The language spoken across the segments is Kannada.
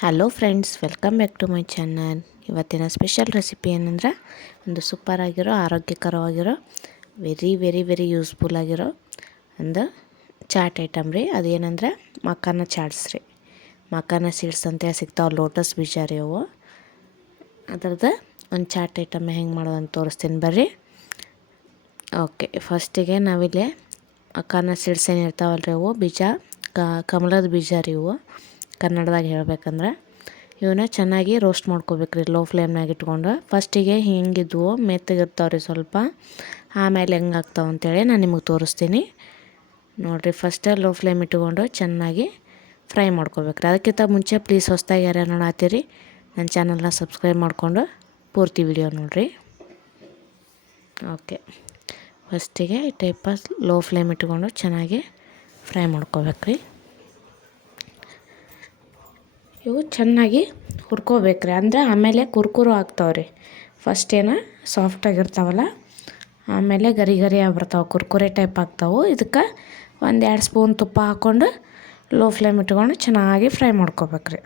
Hello friends welcome back to my channel ಇವತ್ತಿನ ಸ್ಪೆಷಲ್ ರೆಸಿಪಿ ಏನಂದ್ರೆ ಒಂದು ಸೂಪರ್ ಆಗಿರೋ ಆರೋಗ್ಯಕರವಾಗಿರೋ ವೆರಿ ವೆರಿ ವೆರಿ ಯೂಸ್ಫುಲ್ ಆಗಿರೋ ಒಂದು ಚಾಟ್ ಐಟಮ್ ರೀ. ಅದೇನಂದ್ರೆ ಮಕಾನ ಚಾಟ್ಸ್ ರೀ. ಮಕಾನ ಸೀಡ್ಸ್ ಅಂತ ಸಿಗ್ತಾವೆ ಲೋಟಸ್ ಬೀಜ ರೀ ಅವು. ಅದ್ರದ್ದು ಒಂದು ಚಾಟ್ ಐಟಮ್ ಹೆಂಗೆ ಮಾಡೋದು ಅಂತ ತೋರಿಸ್ತೀನಿ ಬರ್ರಿ. ಓಕೆ ಫಸ್ಟಿಗೆ ನಾವಿಲ್ಲಿ ಮಕಾನ ಸೀಡ್ಸ್ ಏನಿರ್ತಾವಲ್ಲ ರೀ ಅವು, ಬೀಜ ಕಮಲದ ಬೀಜ ರೀ ಇವು. ಕನ್ನಡದಾಗ ಹೇಳ್ಬೇಕಂದ್ರೆ ಇವನ್ನ ಚೆನ್ನಾಗಿ ರೋಸ್ಟ್ ಮಾಡ್ಕೋಬೇಕ್ರಿ ಲೋ ಫ್ಲೇಮ್ನಾಗ ಇಟ್ಕೊಂಡು. ಫಸ್ಟಿಗೆ ಹಿಂಗಿದ್ವು ಮೆತ್ತಗಿರ್ತಾವೆ ರೀ ಸ್ವಲ್ಪ. ಆಮೇಲೆ ಹೆಂಗೆ ಆಗ್ತಾವೆ ಅಂತೇಳಿ ನಾನು ನಿಮಗೆ ತೋರಿಸ್ತೀನಿ. ನೋಡಿರಿ ಫಸ್ಟೇ ಲೋ ಫ್ಲೇಮ್ ಇಟ್ಕೊಂಡು ಚೆನ್ನಾಗಿ ಫ್ರೈ ಮಾಡ್ಕೋಬೇಕ್ರಿ. ಅದಕ್ಕಿಂತ ಮುಂಚೆ ಪ್ಲೀಸ್ ಹೊಸ್ದಾಗಿ ಯಾರು ನೋಡತ್ತೀರಿ ನನ್ನ ಚಾನಲ್ನ ಸಬ್ಸ್ಕ್ರೈಬ್ ಮಾಡಿಕೊಂಡು ಪೂರ್ತಿ ವಿಡಿಯೋ ನೋಡಿರಿ. ಓಕೆ ಫಸ್ಟಿಗೆ ಈ ಟೈಪ ಲೋ ಫ್ಲೇಮ್ ಇಟ್ಕೊಂಡು ಚೆನ್ನಾಗಿ ಫ್ರೈ ಮಾಡ್ಕೋಬೇಕ್ರಿ. ಇವು ಚೆನ್ನಾಗಿ ಹುರ್ಕೋಬೇಕ್ರಿ. ಅಂದರೆ ಆಮೇಲೆ ಕುರ್ಕುರು ಆಗ್ತಾವೆ ರೀ ಫಸ್ಟ್ ಏನು ಸಾಫ್ಟಾಗಿರ್ತಾವಲ್ಲ ಆಮೇಲೆ ಗರಿ ಗರಿ ಆಗ್ಬಿಡ್ತಾವೆ. ಕುರ್ಕುರೆ ಟೈಪ್ ಆಗ್ತಾವೆ. ಇದಕ್ಕೆ ಒಂದು ಎರಡು ಸ್ಪೂನ್ ತುಪ್ಪ ಹಾಕ್ಕೊಂಡು ಲೋ ಫ್ಲೇಮ್ ಇಟ್ಕೊಂಡು ಚೆನ್ನಾಗಿ ಫ್ರೈ ಮಾಡ್ಕೋಬೇಕ್ರಿ.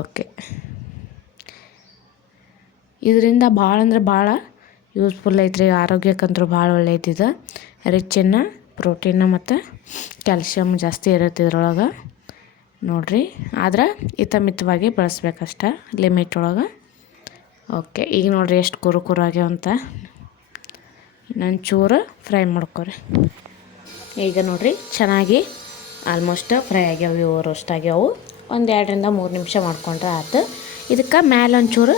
ಓಕೆ ಇದರಿಂದ ಭಾಳ ಅಂದ್ರೆ ಭಾಳ ಯೂಸ್ಫುಲ್ ಐತ್ರಿ. ಆರೋಗ್ಯಕ್ಕಂತೂ ಭಾಳ ಒಳ್ಳೇದಿದೆ ರಿಚ್ ಇನ್ನು ಪ್ರೋಟೀನ್ ಮತ್ತು ಕ್ಯಾಲ್ಶಿಯಮ್ ಜಾಸ್ತಿ ಇರುತ್ತೆ ಇದ್ರೊಳಗೆ. ನೋಡಿರಿ. ಆದ್ರೆ ಹಿತಮಿತವಾಗಿ ಬಳಸ್ಬೇಕಷ್ಟೆ ಲಿಮಿಟ್ ಒಳಗೆ ಓಕೆ, ಈಗ ನೋಡಿರಿ ಎಷ್ಟು ಕುರು ಕುರು ಆಗ್ಯಾವಂತ ಇನ್ನೊಂದು ಚೂರು ಫ್ರೈ ಮಾಡ್ಕೊರಿ. ಈಗ ನೋಡಿರಿ ಚೆನ್ನಾಗಿ ಆಲ್ಮೋಸ್ಟ್ ಫ್ರೈ ಆಗ್ಯಾವ, ಇವು ರೋಸ್ಟ್ ಆಗ್ಯಾವು. ಒಂದು ಎರಡರಿಂದ ಮೂರು ನಿಮಿಷ ಮಾಡ್ಕೊಂಡ್ರೆ ಆಯ್ತು ಇದಕ್ಕೆ ಮ್ಯಾಲೆ ಒಂಚೂರು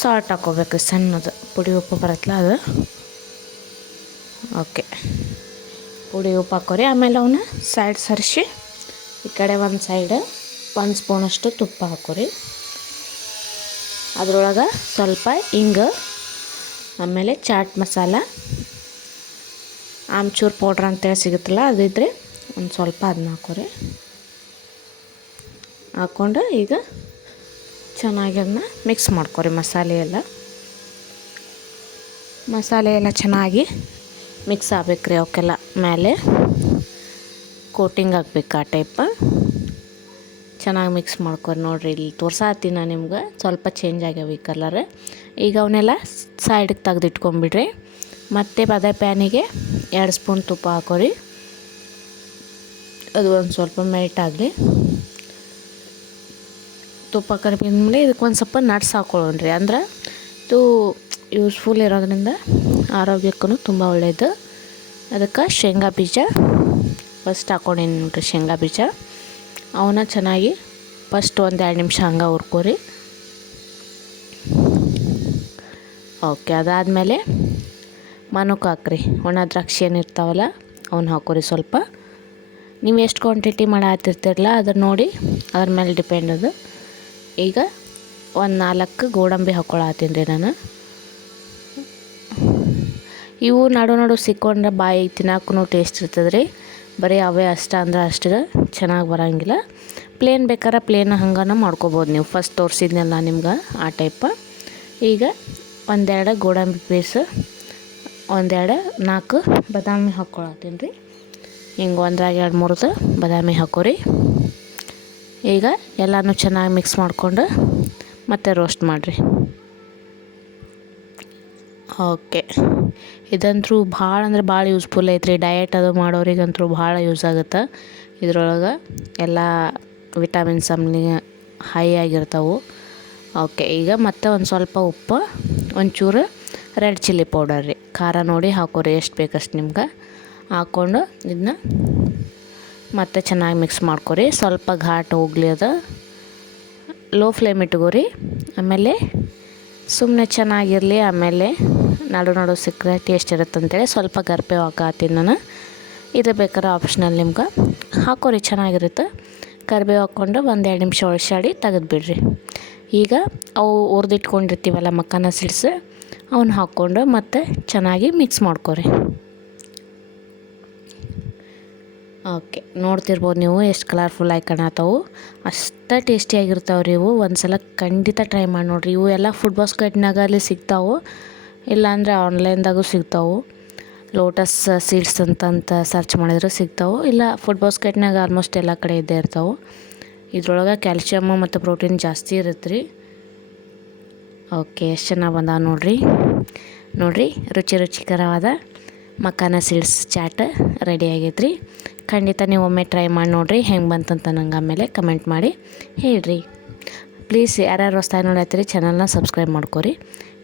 ಸಾಲ್ಟ್ ಹಾಕ್ಕೋಬೇಕು ಸಣ್ಣದು. ಪುಡಿ ಉಪ್ಪು ಬರುತ್ತಲ್ಲ ಅದು. ಓಕೆ. ಪುಡಿ ಉಪ್ಪು ಹಾಕೋರಿ, ಆಮೇಲೆ ಅವನ್ನ ಸೈಡ್ ಸರಿಸಿ ಈ ಕಡೆ ಒಂದು ಸೈಡ್ ಒಂದು ಸ್ಪೂನಷ್ಟು ತುಪ್ಪ ಹಾಕೋರಿ. ಅದ್ರೊಳಗೆ ಸ್ವಲ್ಪ ಹಿಂಗ ಆಮೇಲೆ ಚಾಟ್ ಮಸಾಲ, ಆಮ್ಚೂರು ಪೌಡ್ರ್ ಅಂತೇಳಿ ಸಿಗುತ್ತಲ್ಲ ಅದಿದ್ರೆ ಒಂದು ಸ್ವಲ್ಪ ಅದನ್ನ ಹಾಕೋರಿ. ಹಾಕ್ಕೊಂಡು ಈಗ ಚೆನ್ನಾಗಿ ಅದನ್ನ ಮಿಕ್ಸ್ ಮಾಡ್ಕೊರಿ ಮಸಾಲೆ ಎಲ್ಲ. ಮಸಾಲೆ ಎಲ್ಲ ಚೆನ್ನಾಗಿ ಮಿಕ್ಸ್ ಆಗ್ಬೇಕ್ರಿ ಅವಕ್ಕೆಲ್ಲ ಮೇಲೆ. ಕೋಟಿಂಗ್ ಹಾಕ್ಬೇಕು ಆ ಟೈಪ್ ಚೆನ್ನಾಗಿ ಮಿಕ್ಸ್ ಮಾಡ್ಕೊರಿ ನೋಡಿರಿ, ಇಲ್ಲಿ ತೋರ್ಸಾತೀನಿ ನಾನು ನಿಮ್ಗೆ. ಸ್ವಲ್ಪ ಚೇಂಜ್ ಆಗ್ಯಾವ ಈ ಕಲರ್ ಈಗ ಅವನ್ನೆಲ್ಲ ಸೈಡಿಗೆ ತೆಗೆದಿಟ್ಕೊಂಬಿಡ್ರಿ. ಮತ್ತು ಅದೇ ಪ್ಯಾನಿಗೆ ಎರಡು ಸ್ಪೂನ್ ತುಪ್ಪ ಹಾಕೋರಿ. ಅದು ಒಂದು ಸ್ವಲ್ಪ ಮೆಲ್ಟ್ ಆಗಲಿ. ತುಪ್ಪ ಕರಿಬಿಂದ್ಮೇಲೆ ಇದಕ್ಕೆ ಒಂದು ಸ್ವಲ್ಪ ನಟ್ಸ್ ಹಾಕೊಳ್ಳೋಣ್ರಿ ಅಂದ್ರೆ ಇದು ಯೂಸ್ಫುಲ್ ಇರೋದ್ರಿಂದ ಆರೋಗ್ಯಕ್ಕೂ ತುಂಬ ಒಳ್ಳೆಯದು ಅದಕ್ಕೆ ಶೇಂಗಾ ಬೀಜ ಫಸ್ಟ್ ಹಾಕೊಂಡಿನಿ ನೋಡಿರಿ ಶೇಂಗಾ ಬೀಜ. ಅವನ್ನ ಚೆನ್ನಾಗಿ ಫಸ್ಟ್ ಒಂದು ಎರಡು ನಿಮಿಷ ಹಂಗೆ ಹುರ್ಕೋರಿ. ಓಕೆ, ಅದಾದಮೇಲೆ ಮನುಕ್ ಹಾಕ್ರಿ. ಒಣ ದ್ರಾಕ್ಷಿ ಏನಿರ್ತಾವಲ್ಲ ಅವನ್ನ ಹಾಕೋರಿ ಸ್ವಲ್ಪ. ನೀವು ಎಷ್ಟು ಕ್ವಾಂಟಿಟಿ ಮಾಡಾತಿರ್ತಿರಲ್ಲ ಅದನ್ನ ನೋಡಿ, ಅದ್ರ ಮೇಲೆ ಡಿಪೆಂಡ್ ಅದು. ಈಗ ಒಂದು ನಾಲ್ಕು ಗೋಡಂಬಿ ಹಾಕ್ಕೊಳತ್ತೀನಿ ರೀ ನಾನು. ಇವು ನಡು ನಡು ಸಿಕ್ಕೊಂಡ್ರೆ ಬಾಯಿ ತಿನ್ನಕ್ಕೂ ಟೇಸ್ಟ್ ಇರ್ತದೆ ರೀ ಬರೀ ಅವೇ ಅಷ್ಟ ಅಂದ್ರೆ ಅಷ್ಟು ಚೆನ್ನಾಗಿ ಬರೋಂಗಿಲ್ಲ. ಪ್ಲೇನ್ ಬೇಕಾದ್ರೆ ಪ್ಲೇನ್ ಹಂಗನ ಮಾಡ್ಕೊಬೋದು ನೀವು. ಫಸ್ಟ್ ತೋರಿಸಿದ್ನಲ್ಲ ನಿಮ್ಗೆ ಆ ಟೈಪ ಈಗ ಒಂದೆರಡು ಗೋಡಂಬಿ ಪೀಸ್, ಒಂದೆರಡು ನಾಲ್ಕು ಬಾದಾಮಿ ಹಾಕ್ಕೊಳತ್ತೀನಿ ರೀ. ಹಿಂಗೆ ಒಂದ್ರಾಗ ಎರಡು ಮೂರ್ದು ಬಾದಾಮಿ ಹಾಕೋರಿ ಈಗ ಎಲ್ಲನೂ ಚೆನ್ನಾಗಿ ಮಿಕ್ಸ್ ಮಾಡಿಕೊಂಡು ಮತ್ತೆ ರೋಸ್ಟ್ ಮಾಡಿರಿ. ಓಕೆ. ಇದಂತೂ ಭಾಳ ಅಂದ್ರೆ ಭಾಳ ಯೂಸ್ಫುಲ್ ಐತ್ರಿ. ಡಯಟ್ ಅದು ಮಾಡೋರಿಗಂತೂ ಭಾಳ ಯೂಸ್ ಆಗುತ್ತೆ? ಇದ್ರೊಳಗೆ ಎಲ್ಲ ವಿಟಮಿನ್ಸ್ ಅಮ್ಲಿ ಹೈ ಆಗಿರ್ತಾವೆ. ಓಕೆ, ಈಗ ಮತ್ತೆ ಒಂದು ಸ್ವಲ್ಪ ಉಪ್ಪು, ಒಂಚೂರು ರೆಡ್ ಚಿಲ್ಲಿ ಪೌಡರ್ ರೀ. ಖಾರ ನೋಡಿ ಹಾಕೋರಿ, ಎಷ್ಟು ಬೇಕಷ್ಟು ನಿಮ್ಗೆ? ಹಾಕ್ಕೊಂಡು ಇದನ್ನ ಮತ್ತೆ ಚೆನ್ನಾಗಿ ಮಿಕ್ಸ್ ಮಾಡ್ಕೊರಿ. ಸ್ವಲ್ಪ ಘಾಟ್ ಹೋಗ್ಲಿ ಅದು. ಲೋ ಫ್ಲೇಮ್ ಇಟ್ಕೋರಿ. ಆಮೇಲೆ ಸುಮ್ಮನೆ ಚೆನ್ನಾಗಿರಲಿ, ಆಮೇಲೆ ನಡು ನಡು ಸಿಕ್ಕರೆ ಟೇಸ್ಟ್ ಇರುತ್ತೆ ಅಂತೇಳಿ ಸ್ವಲ್ಪ ಗರ್ಪೆ ಹಾಕತ್ತೀನಿ ನಾನು ಇದು ಬೇಕಾದ್ರೆ ಆಪ್ಷನಲ್ ನಿಮ್ಗೆ. ಹಾಕೋರಿ ಚೆನ್ನಾಗಿರುತ್ತೆ. ಕರ್ಬೇವು ಹಾಕ್ಕೊಂಡು ಒಂದು ಎರಡು ನಿಮಿಷ ಒಳಸಾಡಿ ತೆಗೆದುಬಿಡ್ರಿ. ಈಗ ಅವು ಹುರಿದಿಟ್ಕೊಂಡಿರ್ತೀವಲ್ಲ ಮಕ್ಕನ ಸಿಡಿಸಿ ಅವನ್ನ ಹಾಕ್ಕೊಂಡು ಮತ್ತೆ ಚೆನ್ನಾಗಿ ಮಿಕ್ಸ್ ಮಾಡ್ಕೊರಿ. ಓಕೆ, ನೋಡ್ತಿರ್ಬೋದು ನೀವು ಎಷ್ಟು ಕಲರ್ಫುಲ್ ಆಗಿ ಕಾಣತ್ತವು ಅಷ್ಟು ಟೇಸ್ಟಿಯಾಗಿರ್ತಾವ್ರಿ ಇವು. ಒಂದು ಸಲ ಖಂಡಿತ ಟ್ರೈ ಮಾಡಿ ನೋಡಿರಿ. ಇವು ಎಲ್ಲ ಫುಡ್ ಬಾಸ್ಕೆಟ್ನಾಗ ಅಲ್ಲಿ ಸಿಗ್ತಾವೆ. ಇಲ್ಲಾಂದರೆ ಆನ್ಲೈನ್ದಾಗೂ ಸಿಗ್ತಾವೆ. ಲೋಟಸ್ ಸೀಡ್ಸ್ ಅಂತಂತ ಸರ್ಚ್ ಮಾಡಿದ್ರೆ ಸಿಗ್ತಾವೆ. ಇಲ್ಲ ಫುಡ್ ಬಾಸ್ಕೆಟ್ನಾಗ ಆಲ್ಮೋಸ್ಟ್ ಎಲ್ಲ ಕಡೆ ಇದ್ದೇ ಇರ್ತಾವೆ. ಇದ್ರೊಳಗೆ ಕ್ಯಾಲ್ಶಿಯಮ್ಮು ಮತ್ತು ಪ್ರೋಟೀನ್ ಜಾಸ್ತಿ ಇರುತ್ತೆ ರೀ ಓಕೆ, ಎಷ್ಟು ಚೆನ್ನಾಗಿ ಬಂದಾವ ನೋಡಿರಿ. ನೋಡಿರಿ, ರುಚಿ ರುಚಿಕರವಾದ ಮಖಾನ ಸೀಡ್ಸ್ ಚಾಟ್ ರೆಡಿ ಆಗೈತೆ ಖಂಡಿತ ನೀವು ಒಮ್ಮೆ ಟ್ರೈ ಮಾಡಿ ನೋಡಿರಿ, ಹೆಂಗೆ ಬಂತಂತ ನಂಗೆ ಆಮೇಲೆ ಕಮೆಂಟ್ ಮಾಡಿ ಹೇಳ್ರಿ. ಪ್ಲೀಸ್ ಯಾರ್ಯಾರು ಹೊಸ್ತಾಯಿ ನೋಡತ್ತೀರಿ ಚಾನಲ್ನ ಸಬ್ಸ್ಕ್ರೈಬ್ ಮಾಡ್ಕೊರಿ.